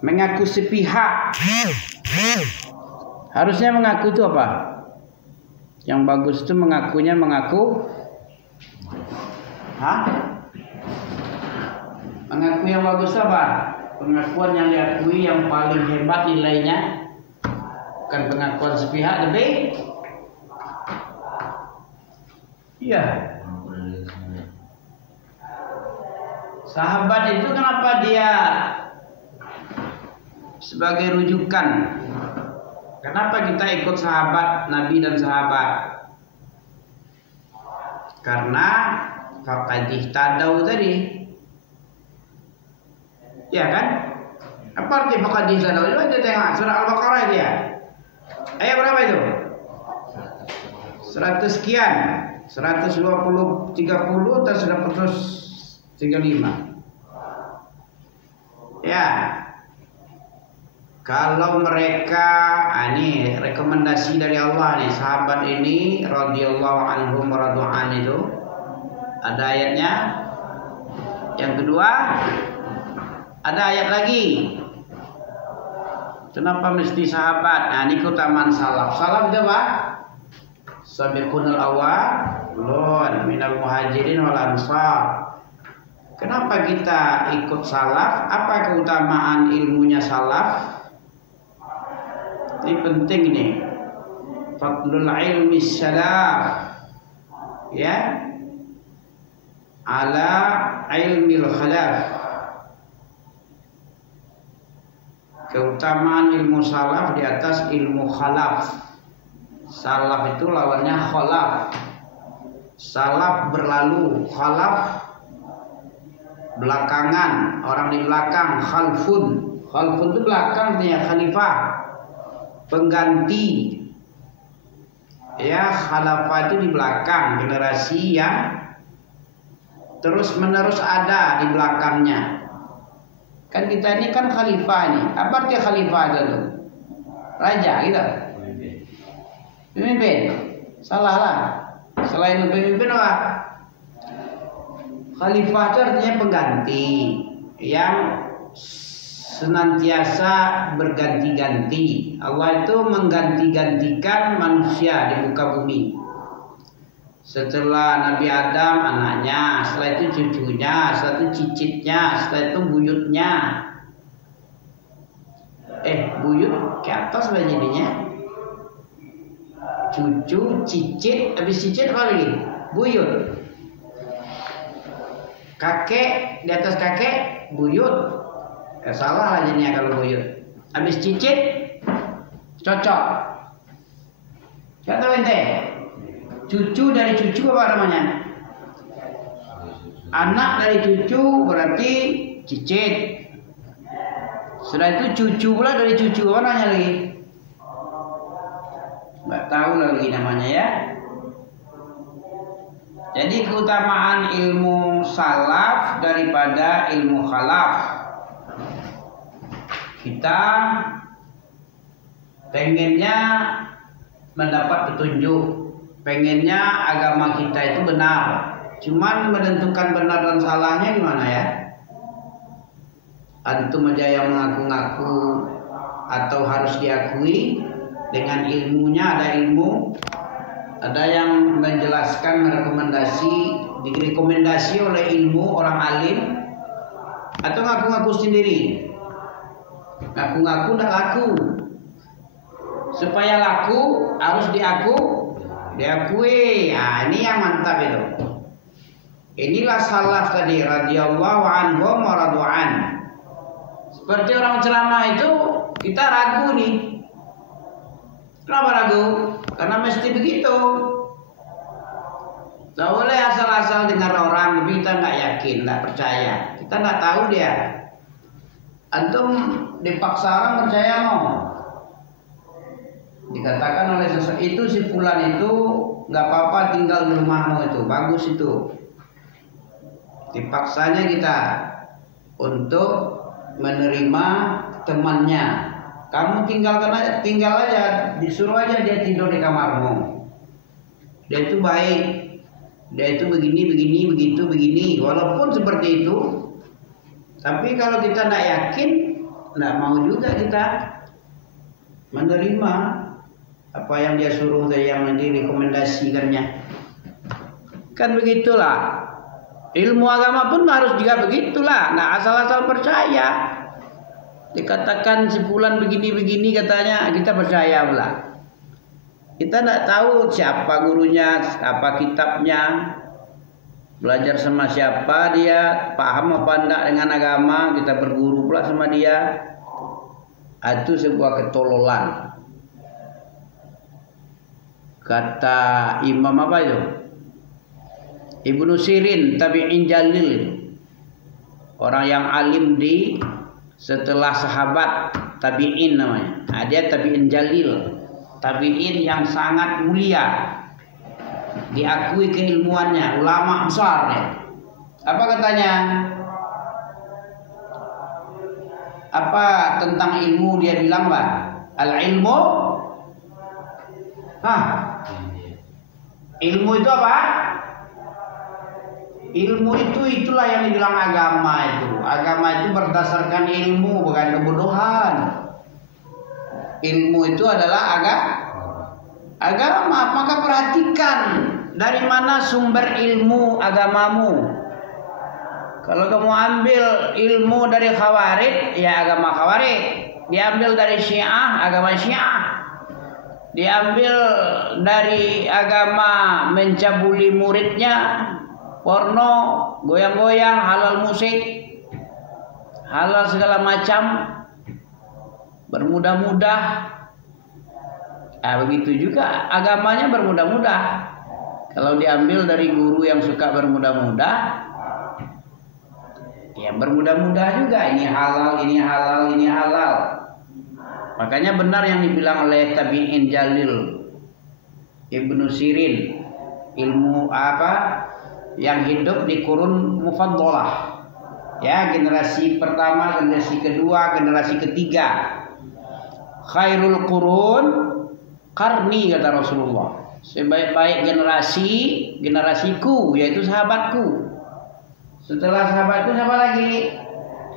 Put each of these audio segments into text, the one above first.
mengaku sepihak. Harusnya mengaku itu apa? Yang bagus itu mengakunya mengaku mengaku yang bagus apa? Pengakuan yang diakui yang paling hebat nilainya. Bukan pengakuan sepihak, tapi iya. Sahabat itu kenapa dia sebagai rujukan? Kenapa kita ikut sahabat Nabi dan sahabat? Karena faqad ihtadaw tadi. Ya kan? Apa arti faqad ihtadaw? Coba kita tengok surah Al-Baqarah itu ya. Ayat berapa itu? 100 sekian. 120 30 atau 135. Ya. Kalau mereka, ini rekomendasi dari Allah nih, sahabat ini radhiyallahu anhum radu'an itu ada ayatnya. Yang kedua ada ayat lagi. Kenapa mesti sahabat? Nah, ini keutamaan salaf. Salaf itu apa? Sabiqunal awwalun minal muhajirin wal ansar. Kenapa kita ikut salaf? Apa keutamaan ilmunya salaf? Ini penting ini. Fadlul ilmi salaf. Ya. Ala ilmil khalaf. Keutamaan ilmu salaf di atas ilmu khalaf. Salaf itu lawannya khalaf. Salaf berlalu, khalaf belakangan, orang di belakang. Khalfun, khalfun itu belakang ya, khalifah, pengganti. Ya, khalafah itu di belakang, generasi yang terus menerus ada di belakangnya. Kan kita ini kan khalifah nih. Apa arti khalifah itu? Raja gitu. Pemimpin. Salah lah. Selain pemimpin apa? Khalifah itu artinya pengganti yang senantiasa berganti-ganti. Allah itu mengganti-gantikan manusia di muka bumi. Setelah Nabi Adam anaknya, setelah itu cucunya, setelah itu cicitnya, setelah itu buyutnya. Buyut ke atas lah jadinya. Cucu, cicit, habis cicit apa lagi? Buyut. Kakek, di atas kakek, buyut. Salah lah jadinya kalau buyut. Habis cicit, cocok. Kata ente. Cucu dari cucu apa namanya? Anak dari cucu berarti cicit. Setelah itu cucu pula dari cucu apa namanya lagi? Nggak tahu lagi namanya ya. Jadi keutamaan ilmu salaf daripada ilmu khalaf. Kita pengennya mendapat petunjuk. Pengennya agama kita itu benar. Cuman menentukan benar dan salahnya gimana ya? Antum aja yang mengaku-ngaku atau harus diakui dengan ilmunya, ada ilmu, ada yang menjelaskan direkomendasi oleh ilmu orang alim, atau ngaku-ngaku sendiri. Ngaku-ngaku tidak laku. Supaya laku harus diakui. Nah, ini yang mantap itu. Inilah salaf tadi radhiyallahu anhum wa radu'an. Seperti orang ceramah itu kita ragu nih. Kenapa ragu? Karena mesti begitu. Tak boleh asal-asal dengar orang, tapi kita nggak yakin, nggak percaya. Kita nggak tahu dia. Antum dipaksa orang percaya mau? Dikatakan oleh seseorang itu si fulan itu nggak apa-apa tinggal di rumahmu itu, bagus itu. Dipaksanya kita untuk menerima temannya. Kamu tinggal aja, disuruh aja dia tidur di kamarmu. Dia itu baik, dia itu begini, begini. Walaupun seperti itu, tapi kalau kita tidak yakin, Nggak mau juga kita menerima apa yang dia suruh dan yang direkomendasikannya. Kan begitulah. Ilmu agama pun harus juga begitulah. Nah, asal-asal percaya. Dikatakan si fulan begini-begini katanya kita percaya pula. Kita tidak tahu siapa gurunya, apa kitabnya, belajar sama siapa dia, paham apa enggak dengan agama, kita berguru pula sama dia. Itu sebuah ketololan. Kata Imam apa itu? Ibnu Sirin, tabi'in jalil. Orang yang alim di setelah sahabat, tabi'in namanya. Nah, dia tabi'in jalil. Tabi'in yang sangat mulia. Diakui keilmuannya, ulama besar ya. Apa katanya? Apa tentang ilmu dia bilang, Pak? Al-ilmu? Ilmu itu apa? Ilmu itu itulah yang dibilang agama itu. Agama itu berdasarkan ilmu, bukan kebodohan. Ilmu itu adalah agama. Maka perhatikan dari mana sumber ilmu agamamu. Kalau kamu ambil ilmu dari Khawarij, ya agama Khawarij. Diambil dari Syiah, agama Syiah. Diambil dari agama mencabuli muridnya, porno, goyang-goyang, halal musik, halal segala macam, bermudah-mudah. Nah, begitu juga agamanya bermudah-mudah. Kalau diambil dari guru yang suka bermudah-mudah, ya bermudah-mudah juga. Ini halal, ini halal, ini halal. Makanya benar yang dibilang oleh tabi'in jalil Ibnu Sirin, ilmu apa yang hidup di kurun mufaddalah, ya, generasi pertama, generasi kedua, generasi ketiga. Khairul qurun qarni, kata Rasulullah. Sebaik-baik generasiku, yaitu sahabatku. Setelah sahabatku siapa lagi?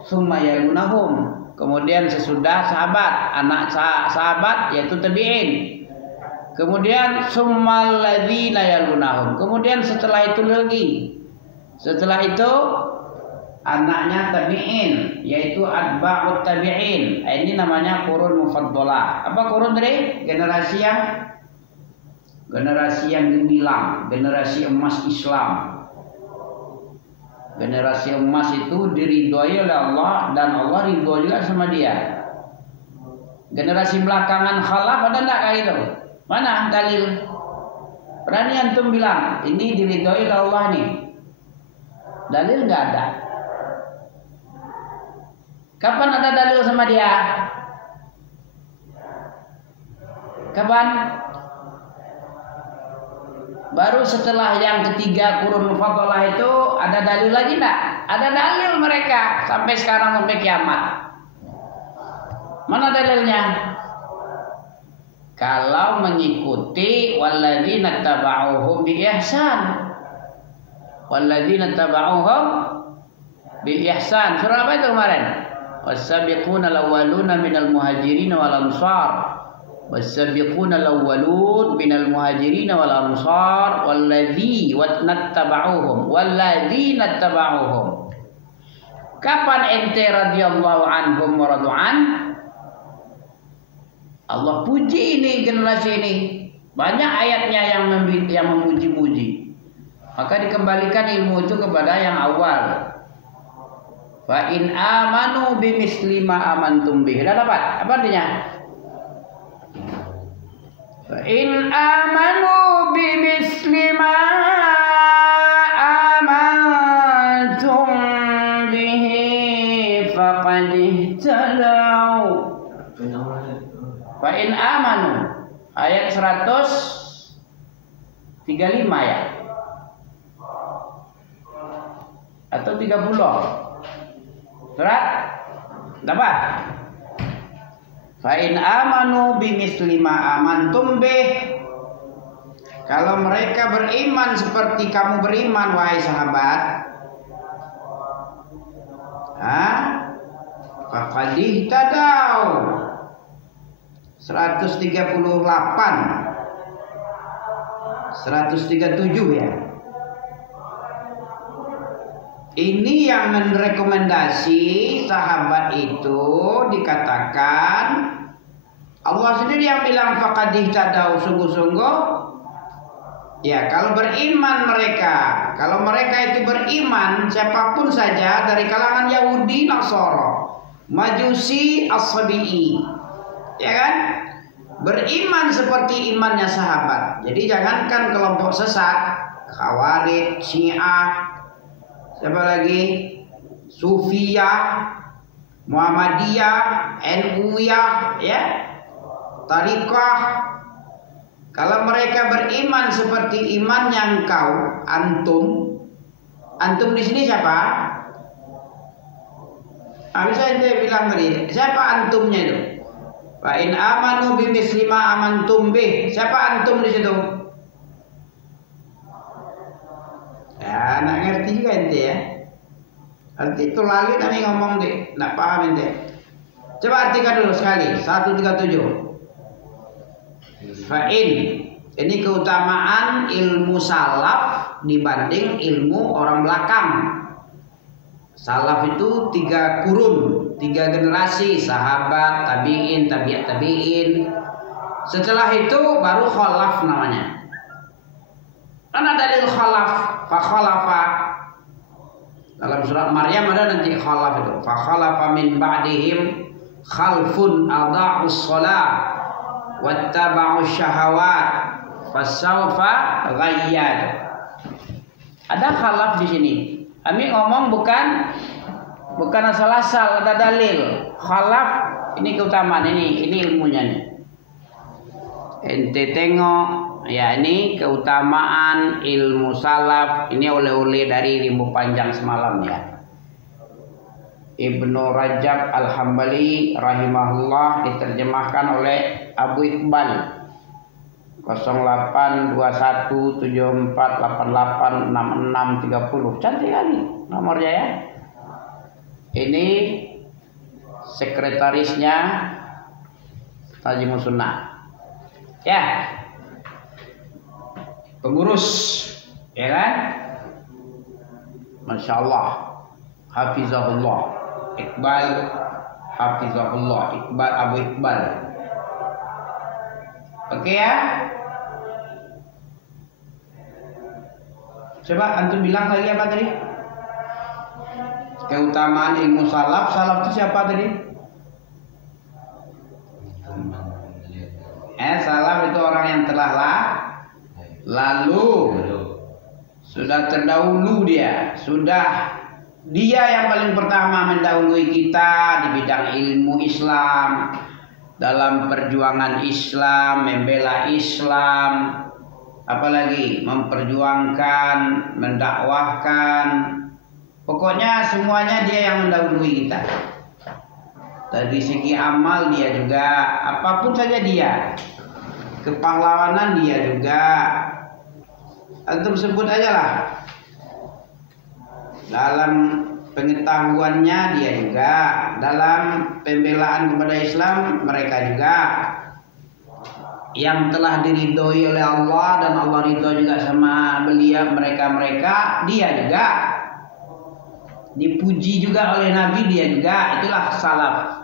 Summa yalunahum. Kemudian sesudah sahabat, anak sahabat yaitu tabi'in. Kemudian summal ladzina yalunahum. Kemudian setelah itu lagi. Setelah itu anaknya tabi'in, yaitu atba'ut tabi'in. Ini namanya qurun mufaddalah. Apa qurun tadi? Generasi yang gemilang, generasi emas Islam. Generasi emas itu diridhoi oleh Allah dan Allah ridho juga sama dia. Generasi belakangan khalaf ada enggak kayak itu? Mana dalil? Berani antum bilang ini diridhoi oleh Allah nih? Dalil enggak ada. Kapan ada dalil sama dia? Kapan? Baru setelah yang ketiga kurun mufaddalah itu ada dalil lagi enggak? Ada dalil mereka sampai sekarang, sampai kiamat. Mana dalilnya? Kalau mengikuti walladzina tabauhum bi ihsan. Walladzina tabauhum bi ihsan. Surah apa itu kemarin? Was-sabiquna al-awwaluna minal muhajirin wal ansar. Was-sabiquna al-awwalun minal muhajirin wal ansar walladzina tabauhum. Kapan ente radhiyallahu anhum wa radu'an? Allah puji ini generasi ini. Banyak ayatnya yang memuji-muji. Maka dikembalikan ilmu itu kepada yang awal. Fa in amanu bimisli ma amantum bih. Sudah dapat? Apa artinya? Fa in amanu bimisli ma amantum bihi faqad ihtadaw. Fa in amanu, ayat 135 ya. Atau 30. Surat dapat. Fa in amanu bimisli ma amantum bih. Kalau mereka beriman seperti kamu beriman, wahai sahabat. Faqad ihtadaw 138 137 ya. Ini yang merekomendasi sahabat itu dikatakan Allah sendiri yang bilang faqad ihtadaw, sungguh-sungguh ya kalau beriman mereka, kalau mereka itu beriman siapapun saja dari kalangan Yahudi, Nasara, Majusi, As-Sabi'i, ya kan? Beriman seperti imannya sahabat. Jadi jangankan kelompok sesat, Khawarij, Syiah, siapa lagi? Sufiyah, Muhammadiyah, NU-yah, ya, Tariqah. Kalau mereka beriman seperti imannya engkau, antum di sini siapa? Bisa ente bilang tadi, siapa antumnya itu? Fa in amanu bimithli ma amantum bih. Siapa antum di situ? Ya, nak ngerti juga ente ya. Arti itu lali tadi ngomong deh, nak paham ente. Coba artikan dulu sekali, 137. Fa'in, ini keutamaan ilmu salaf dibanding ilmu orang belakang. Salaf itu 3 kurun, 3 generasi, sahabat, tabi'in, tabi'at tabi'in. Setelah itu baru khalaf namanya. Karena dalil khalaf, fa khalafa. Dalam surat Maryam ada nanti khalaf itu. Fa khalafa min ba'dihim khalfun adha'us shalah wattaba'us syahawat fasawfa ghayyad. Ada khalaf di sini. Kami ngomong bukan asal-asal, ada dalil. Khalaf ini keutamaan ini ilmunya nih. Ente tengok ya, ini keutamaan ilmu salaf. Ini oleh-oleh dari ilmu panjang semalam ya. Ibnu Rajab Al-Hambali rahimahullah diterjemahkan oleh Abu Iqbal 082174886630. Cantik kali nomornya ya. Ini sekretarisnya Tajimus Sunnah. Ya. Pengurus, ya kan? Masya Allah, hafizahullah, Iqbal, hafizahullah, Iqbal, Abu Iqbal. Oke ya? Coba antum bilang lagi apa tadi? Keutamaan ilmu salaf. Salaf itu siapa tadi? Salaf itu orang yang telah lalu, sudah terdahulu dia, yang paling pertama mendahului kita di bidang ilmu Islam, dalam perjuangan Islam, membela Islam, apalagi memperjuangkan, mendakwahkan, pokoknya semuanya dia yang mendahului kita. Dari segi amal dia juga, apapun saja dia, kepahlawanan dia juga. Antum sebut aja lah. Dalam pengetahuannya dia juga, dalam pembelaan kepada Islam mereka juga, yang telah diridhoi oleh Allah dan Allah ridho juga sama beliau, mereka dia juga, dipuji juga oleh Nabi dia juga. Itulah salaf,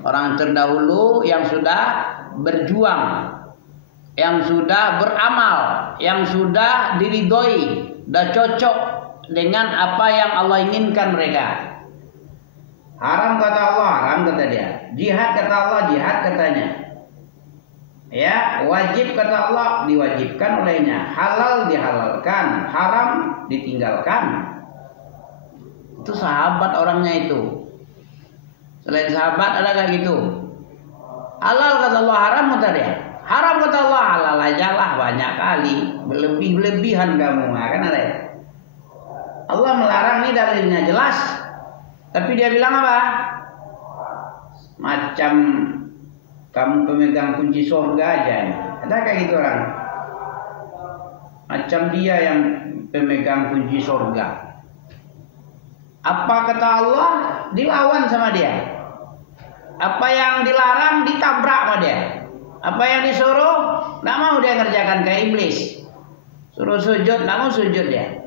orang terdahulu yang sudah berjuang, yang sudah beramal, yang sudah diridhoi, sudah cocok dengan apa yang Allah inginkan mereka. Haram kata Allah, haram kata dia. Jihad kata Allah, jihad katanya. Ya, wajib kata Allah, diwajibkan olehnya. Halal dihalalkan, haram ditinggalkan. Itu sahabat orangnya itu. Selain sahabat ada gak gitu? Halal kata Allah, haram kata dia. Haram kata Allah, halal aja lah, banyak kali. Berlebihan kamu, kan ada ya? Allah melarang, ini dalilnya jelas. Tapi dia bilang apa? Macam kamu pemegang kunci surga aja. Ada kayak gitu orang. Macam dia yang pemegang kunci surga. Apa kata Allah? dilawan sama dia. Apa yang dilarang ditabrak sama dia. Apa yang disuruh nggak mau dia ngerjakan, kayak iblis. Suruh sujud nggak mau sujud dia.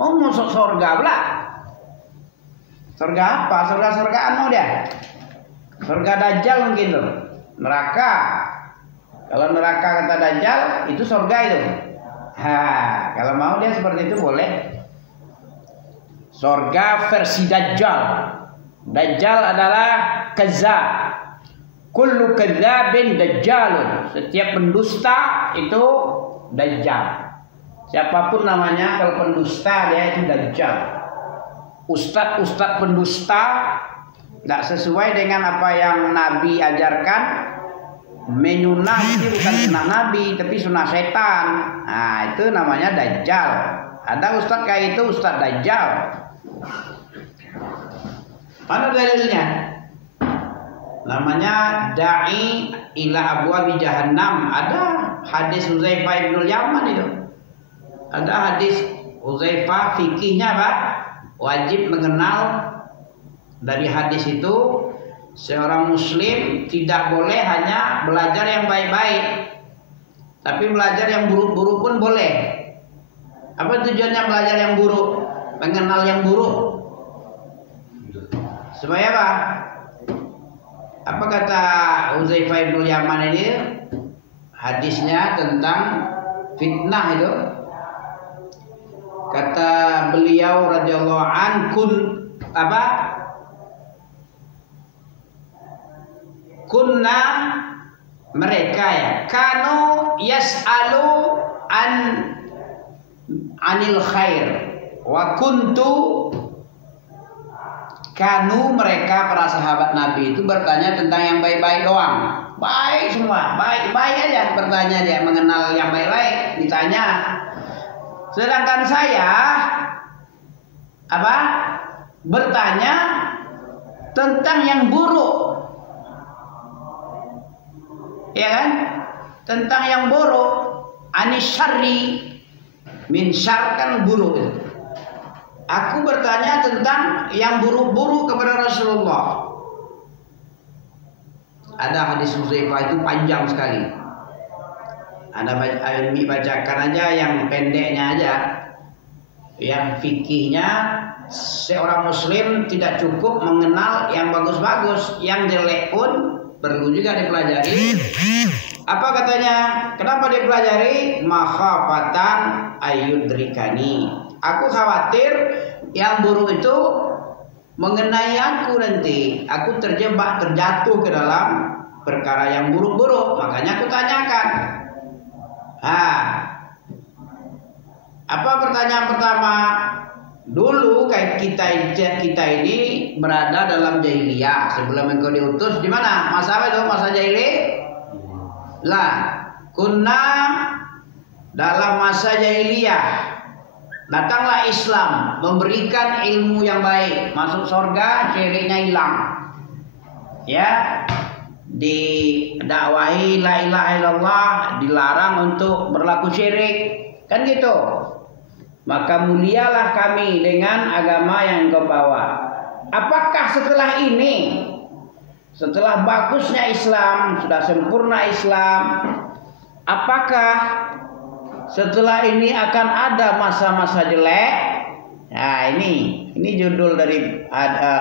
Mau masuk surga pula. Surga apa? Surga-surgaan mau dia. Surga Dajjal mungkin tuh. Neraka. Kalau neraka kata Dajjal itu surga itu. Kalau mau dia seperti itu boleh. Surga versi Dajjal. Dajjal adalah kadzab. Kullu kadzabin dajjalun. Setiap pendusta itu Dajjal. Siapapun namanya, kalau pendusta dia itu Dajjal. Ustadz pendusta tidak sesuai dengan apa yang Nabi ajarkan. Menyunah itu bukan sunnah Nabi, tapi sunnah setan. Nah, itu namanya Dajjal. Ada ustadz kayak itu, Ustadz Dajjal. Mana dalilnya? Namanya da'i ila abwabi jahannam. Ada hadis Hudzaifah bin Yaman itu. Ada hadis Hudzaifah, fikihnya Pak. Wajib mengenal dari hadis itu, seorang muslim tidak boleh hanya belajar yang baik-baik, tapi belajar yang buruk-buruk pun boleh. Apa tujuannya belajar yang buruk? Mengenal yang buruk. Supaya apa? Apa kata Hudzaifah bin Yaman ini? Hadisnya tentang fitnah itu. Kata beliau radhiyallahu an, kunna mereka ya, kanu yas'alu anil khair wa kuntu, kanu mereka para sahabat Nabi itu bertanya tentang yang baik-baik doang. Baik semua, baik-baik aja bertanya dia, mengenal yang baik-baik ditanya. Sedangkan saya bertanya tentang yang buruk. Ya kan? Tentang yang buruk. Anis syarri, min syarr kan buruk itu. Aku bertanya tentang yang buruk-buruk kepada Rasulullah. Ada hadis Hudzaifah itu panjang sekali. Anda bacakan aja yang pendeknya aja. Yang fikihnya, seorang muslim tidak cukup mengenal yang bagus-bagus, yang jelek pun perlu juga dipelajari. Apa katanya? Kenapa dipelajari? Makhafatan ayyudrikani. Aku khawatir yang buruk itu mengenai aku nanti. Aku terjatuh ke dalam perkara yang buruk-buruk. Makanya aku tanyakan. Apa pertanyaan pertama? Dulu kayak kita ini berada dalam jahiliyah. Sebelum engkau diutus di mana? Masa apa itu? Masa jahiliyah? Lah, kunna dalam masa jahiliyah. Datanglah Islam memberikan ilmu yang baik. Masuk surga, syiriknya hilang. Ya. Didakwahi la ilaha illallah, dilarang untuk berlaku syirik, kan gitu. Maka mulialah kami dengan agama yang engkau bawa. Apakah setelah ini, setelah bagusnya Islam, sudah sempurna Islam, apakah setelah ini akan ada masa-masa jelek? Nah, ini judul dari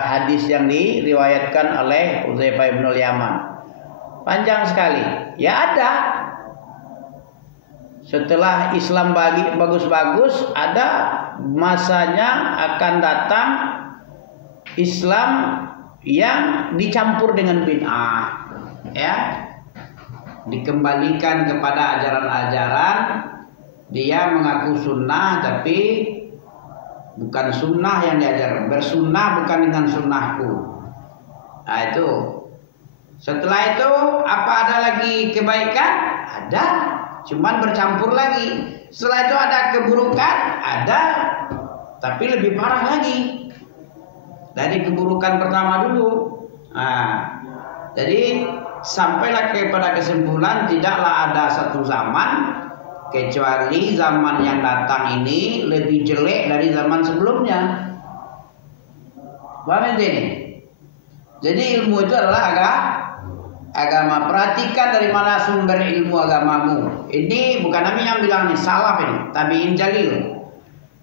hadis yang diriwayatkan oleh Hudzaifah bin Yaman. Panjang sekali. Ya ada. Setelah Islam bagus-bagus, ada masanya akan datang Islam yang dicampur dengan bid'ah. Ya. Dikembalikan kepada ajaran-ajaran, dia mengaku sunnah tapi bukan sunnah yang diajarkan. Bersunnah bukan dengan sunnahku. Nah itu. Setelah itu apa ada lagi kebaikan? Ada, cuman bercampur lagi. Setelah itu ada keburukan? Ada, tapi lebih parah lagi dari keburukan pertama dulu. Jadi sampailah kepada kesimpulan, tidaklah ada satu zaman kecuali zaman yang datang ini lebih jelek dari zaman sebelumnya. Paham ini? Jadi ilmu itu adalah agama. Perhatikan dari mana sumber ilmu agamamu. Ini bukan Nabi yang bilang nih, salaf ini, tabi'in jalil.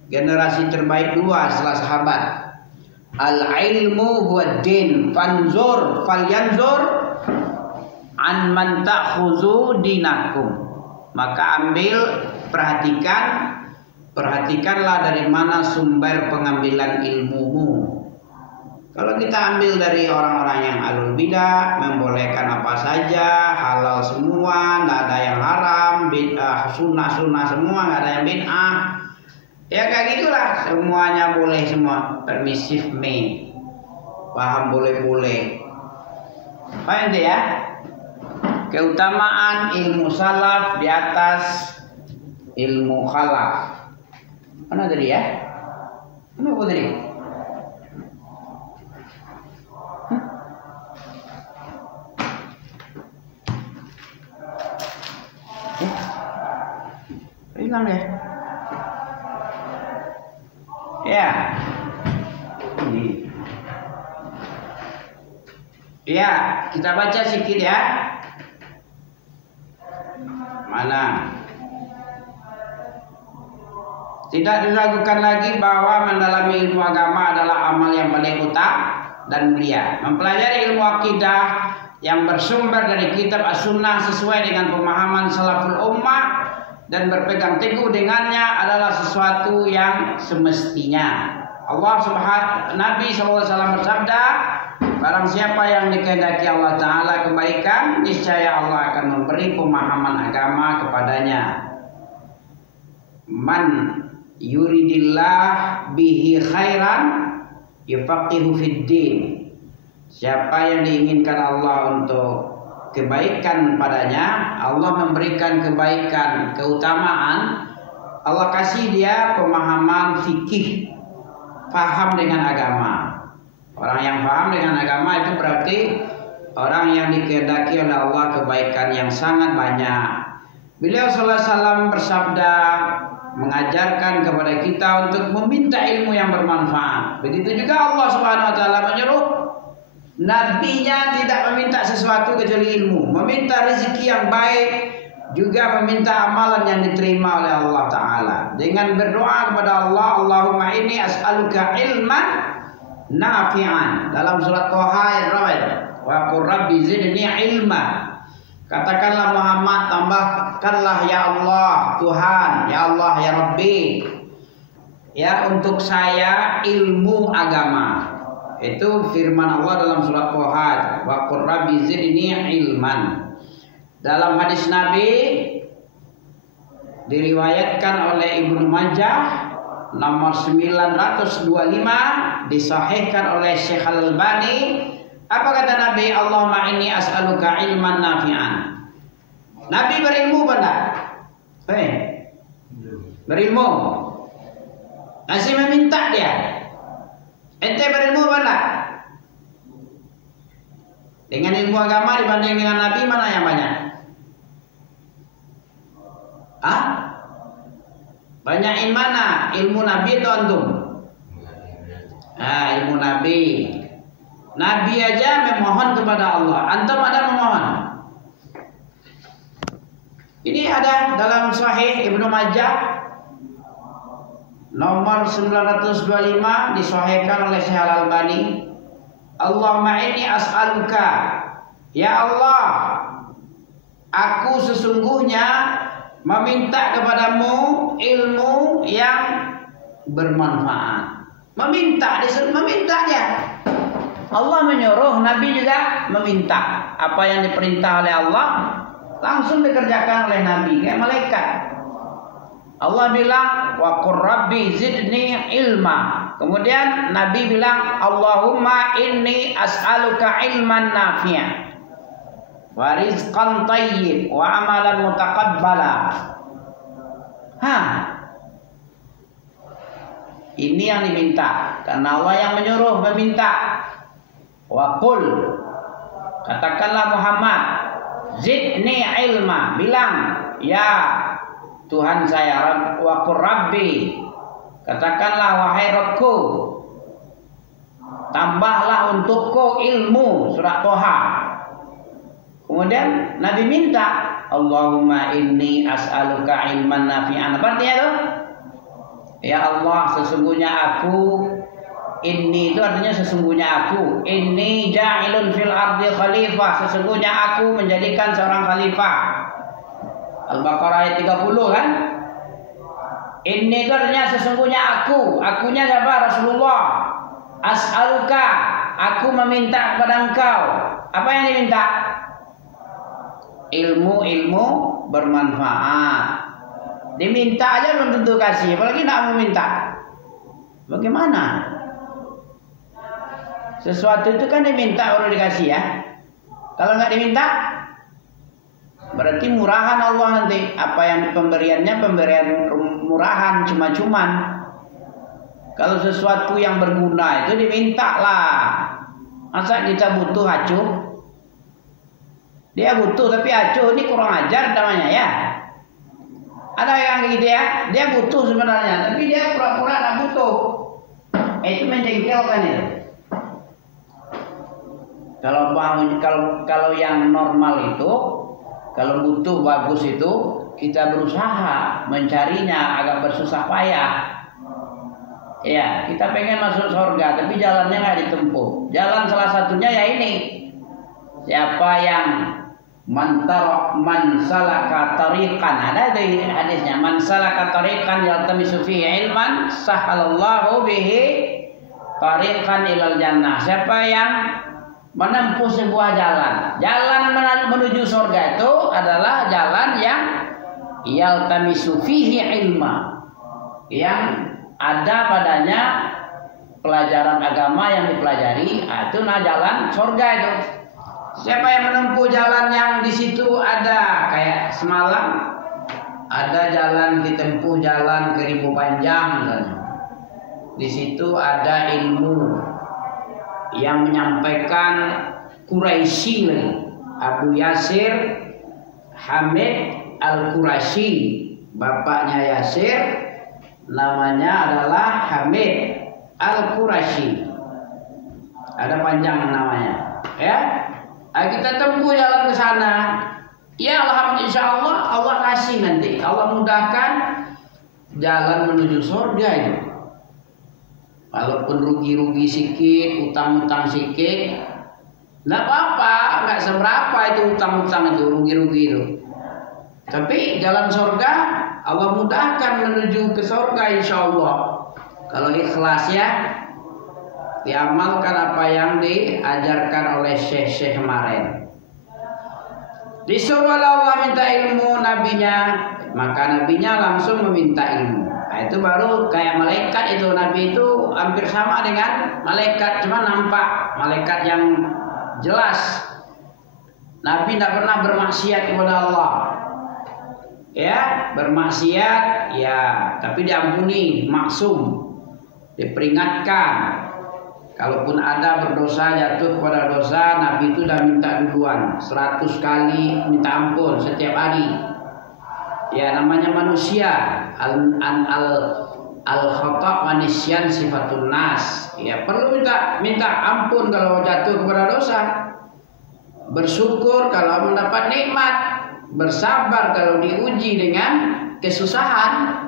Generasi terbaik dua setelah sahabat. Al-ilmu huwa din, fanzur falyanzur an man ta'khuzu dinakum. Maka perhatikanlah dari mana sumber pengambilan ilmumu. Kalau kita ambil dari orang-orang yang alul bidah, membolehkan apa saja, halal semua, nggak ada yang haram, bid'ah, sunnah semua, nggak ada yang bid'ah. Ya kayak gitulah, semuanya boleh semua, permisif me, paham boleh. Paham itu ya? Keutamaan ilmu salaf di atas ilmu khalaf. Mana tadi ya? Mana apa tadi? Hilang deh. Ya. Ini. Ya, kita baca sedikit ya. Mana? Tidak diragukan lagi bahwa mendalami ilmu agama adalah amal yang paling utama dan mulia. Mempelajari ilmu akidah yang bersumber dari kitab as-sunnah sesuai dengan pemahaman salaful ummah dan berpegang teguh dengannya adalah sesuatu yang semestinya. Nabi SAW bersabda, barang siapa yang dikehendaki Allah Ta'ala kebaikan, niscaya Allah akan memberi pemahaman agama kepadanya. Man yuridillah bihi khairan yufaqihu fid din. Siapa yang diinginkan Allah untuk kebaikan padanya, Allah memberikan kebaikan, keutamaan, Allah kasih dia pemahaman fikih, paham dengan agama. Orang yang paham dengan agama itu berarti orang yang dikehendaki oleh Allah kebaikan yang sangat banyak. Beliau sallallahu alaihi wasallam bersabda, mengajarkan kepada kita untuk meminta ilmu yang bermanfaat. Begitu juga Allah Subhanahu wa taala menyuruh nabinya tidak meminta sesuatu kecuali ilmu, meminta rezeki yang baik, juga meminta amalan yang diterima oleh Allah Ta'ala. Dengan berdoa kepada Allah, Allahumma inni as'aluka ilman nafi'an. Dalam surat Toha ayat berapa itu? Wa qur rabbi zidni ilma. Katakanlah Muhammad, tambahkanlah ya Allah Tuhan, ya Allah ya Rabbi, ya untuk saya ilmu agama. Itu firman Allah dalam surat Toha, wa qur rabbi zidni ilman. Dalam hadis Nabi diriwayatkan oleh Ibnu Majah nomor 925, disahihkan oleh Syekh Al-Albani. Apa kata Nabi? Allahumma inni as'aluka ilman nafi'an. Nabi berilmu benar. Berilmu. Masih meminta dia. Ente berilmu benar. Dengan ilmu agama dibanding dengan Nabi, mana yang banyak? Banyak yang mana? Ilmu Nabi atau antum? Ilmu Nabi. Nabi aja memohon kepada Allah. Antum ada memohon? Ini ada dalam Sahih Ibnu Majah nomor 925, disahihkan oleh Syekh Al-Albani. Allahumma inni as'aluka, ya Allah, aku sesungguhnya meminta kepadamu ilmu yang bermanfaat. Meminta, disuruh meminta dia. Allah menyuruh, Nabi juga meminta. Apa yang diperintah oleh Allah langsung dikerjakan oleh Nabi, kayak malaikat. Allah bilang wa qur rabbi zidni ilma. Kemudian Nabi bilang Allahumma inni as'aluka ilman nafi'an wa rizqan thayyib wa amalan mutaqabbala. Ini yang diminta karena Allah yang menyuruh meminta. Wa qul, katakanlah Muhammad, zidni ilma, bilang ya Tuhan saya, wa qur rabbi, katakanlah wahai Rabbku, tambahlah untukku ilmu, surat Toha. Kemudian Nabi minta, Allahumma inni as'aluka ilman nafi'an. Apa artinya itu? Ya Allah, sesungguhnya aku, inni itu artinya sesungguhnya aku, inni ja'ilun fil ardi khalifah, sesungguhnya aku menjadikan seorang khalifah. Al-Baqarah ayat 30 kan? Inni itu artinya sesungguhnya aku, akunya siapa? Rasulullah. As'aluka, aku meminta kepada engkau. Apa yang diminta? Ilmu bermanfaat. Diminta aja belum tentu kasih, apalagi nak meminta. Bagaimana? Sesuatu itu kan diminta baru dikasih ya. Kalau nggak diminta, berarti murahan Allah nanti. Apa yang pemberiannya pemberian murahan, cuma-cuman. Kalau sesuatu yang berguna itu diminta lah. Masa kita butuh acuh? Dia butuh tapi acuh, ini kurang ajar namanya ya. Ada yang gitu ya, dia butuh sebenarnya, tapi dia pura-pura tak butuh. Itu menjengkelkan itu. Kalau yang normal itu, kalau butuh bagus itu, kita berusaha mencarinya agak bersusah payah. Ya, kita pengen masuk surga, tapi jalannya nggak ditempuh. Jalan salah satunya ya ini. Siapa yang man salaka tariqan, ada itu hadisnya, man salaka tariqan yaltamisu fihi ilman sahalallahu bihi tariqan ilal jannah. Siapa yang menempuh sebuah jalan menuju surga itu adalah jalan yang yaltamisu fihi ilma, yang ada padanya pelajaran agama yang dipelajari, itu jalan surga itu. Siapa yang menempuh jalan yang di situ ada, kayak semalam ada jalan ditempuh jalan ke Ribu Panjang misalnya. Di situ ada ilmu yang menyampaikan Quraisy lagi, Abu Yasir Hamid Al-Quraisy, bapaknya Yasir namanya adalah Hamid Al-Quraisy, ada panjang namanya ya. Kita tempuh jalan ke sana. Ya alhamdulillah, insyaallah Allah kasih nanti. Allah mudahkan jalan menuju surga itu. Walaupun rugi-rugi sedikit, utang-utang sedikit, enggak apa-apa, enggak seberapa itu utang-utang itu, rugi-rugi itu. Tapi jalan surga Allah mudahkan menuju ke surga insyaallah. Kalau ikhlas ya, diamalkan apa yang diajarkan oleh syekh-syekh kemarin. Disuruh Allah minta ilmu nabinya, maka nabinya langsung meminta ilmu. Nah, itu baru kayak malaikat itu. Nabi itu hampir sama dengan malaikat, cuma nampak malaikat yang jelas. Nabi tidak pernah bermaksiat kepada Allah. Ya, bermaksiat ya, tapi diampuni, maksum, diperingatkan. Kalaupun ada berdosa jatuh kepada dosa, Nabi itu sudah minta duluan 100 kali minta ampun setiap hari. Ya namanya manusia, al-khata' manisyan sifatun nas. Ya perlu minta ampun kalau jatuh kepada dosa. Bersyukur kalau mendapat nikmat, bersabar kalau diuji dengan kesusahan.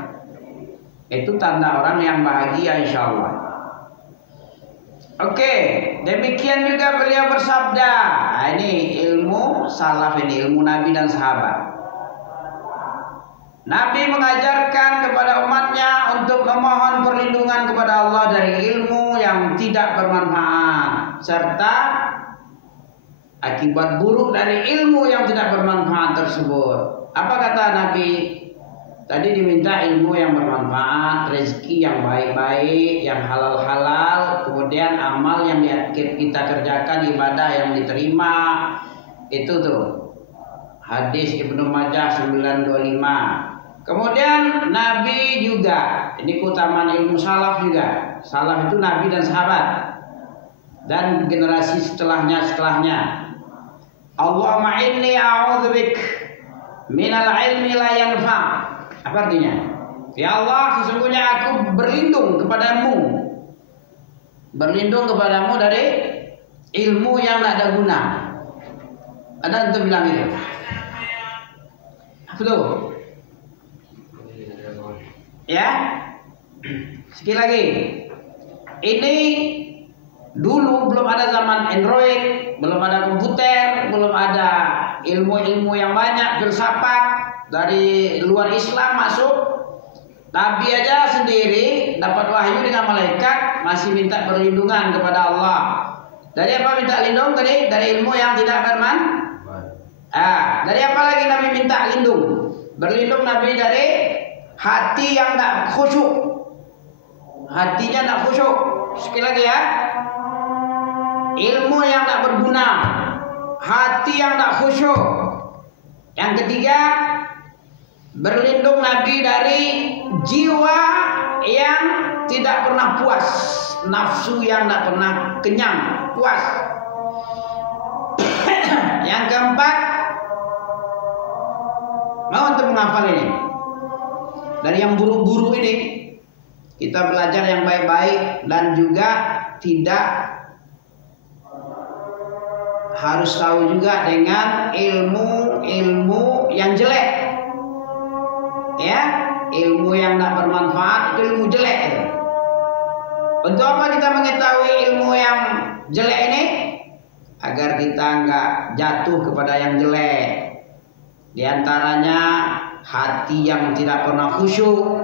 Itu tanda orang yang bahagia insyaallah. Oke, demikian juga beliau bersabda. Nah, ini ilmu salaf, ini ilmu Nabi dan sahabat. Nabi mengajarkan kepada umatnya untuk memohon perlindungan kepada Allah dari ilmu yang tidak bermanfaat, serta akibat buruk dari ilmu yang tidak bermanfaat tersebut. Apa kata Nabi? Tadi diminta ilmu yang bermanfaat, rezeki yang baik-baik, yang halal-halal, kemudian amal yang kita kerjakan, ibadah yang diterima. Itu tuh hadis Ibnu Majah 925. Kemudian Nabi juga, ini keutamaan ilmu salaf juga. Salaf itu Nabi dan sahabat dan generasi setelahnya. Allahumma inni a'udzubik minal ilmi la yanfa'. Apa artinya? Ya Allah, sesungguhnya aku berlindung kepadamu berlindung kepadamu dari ilmu yang tidak ada guna. Ada untuk bilang itu? Betul? Ya. Sekali lagi. Ini dulu belum ada zaman Android, belum ada komputer, belum ada ilmu-ilmu yang banyak, filsafat dari luar Islam masuk. Nabi aja sendiri dapat wahyu dengan malaikat masih minta perlindungan kepada Allah. Dari apa minta lindung tadi? Dari ilmu yang tidak bermanfaat. Dari apa lagi Nabi minta lindung? Berlindung Nabi dari hati yang tidak khusyuk. Hatinya tidak khusyuk. Sekali lagi ya. Ilmu yang tidak berguna, hati yang tidak khusyuk. Yang ketiga, berlindung Nabi dari jiwa yang tidak pernah puas, nafsu yang tidak pernah kenyang, puas. Yang keempat, mau untuk menghafal ini. Dari yang buruk-buruk ini, kita belajar yang baik-baik dan juga tidak harus tahu juga dengan ilmu-ilmu yang jelek. Ya, ilmu yang tidak bermanfaat itu ilmu jelek. Untuk apa kita mengetahui ilmu yang jelek ini? Agar kita nggak jatuh kepada yang jelek. Di antaranya hati yang tidak pernah khusyuk,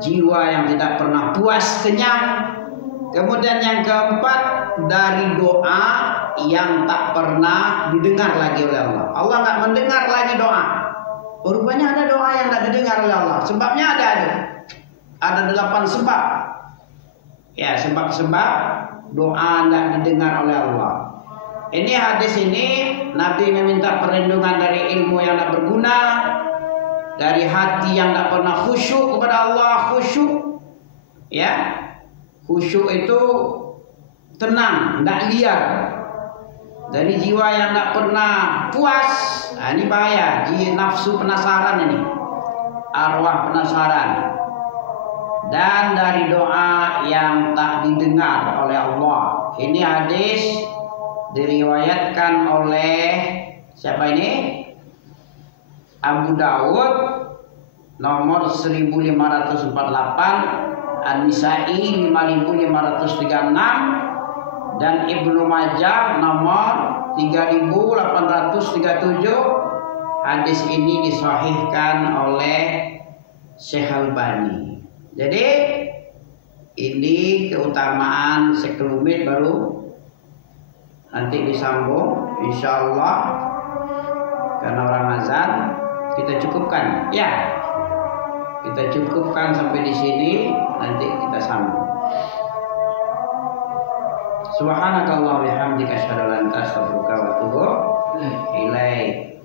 jiwa yang tidak pernah puas kenyang. Kemudian yang keempat, dari doa yang tak pernah didengar lagi oleh Allah. Allah nggak mendengar lagi doa. Rupanya ada doa yang tidak didengar oleh Allah. Sebabnya ada 8 sebab. Ya, sebab-sebab doa tidak didengar oleh Allah. Ini hadis ini Nabi meminta perlindungan dari ilmu yang tidak berguna, dari hati yang tidak pernah khusyuk kepada Allah. Khusyuk, ya, khusyuk itu tenang, tidak liar. Dari jiwa yang tidak pernah puas. Nah, ini bahaya. Nafsu penasaran ini, arwah penasaran. Dan dari doa yang tak didengar oleh Allah. Ini hadis diriwayatkan oleh siapa ini? Abu Dawud nomor 1548, An-Nisa'i 5536, dan Ibnu Majah nomor 3837. Hadis ini disahihkan oleh Syekh Albani. Jadi ini keutamaan sekelumit, baru nanti disambung insyaallah. Karena orang azan, kita cukupkan. Ya, kita cukupkan sampai di sini. Nanti kita sambung. Subhanakallah bihamdika asyhadu an la ilaha illa anta astaghfiruka wa atubu ilaik.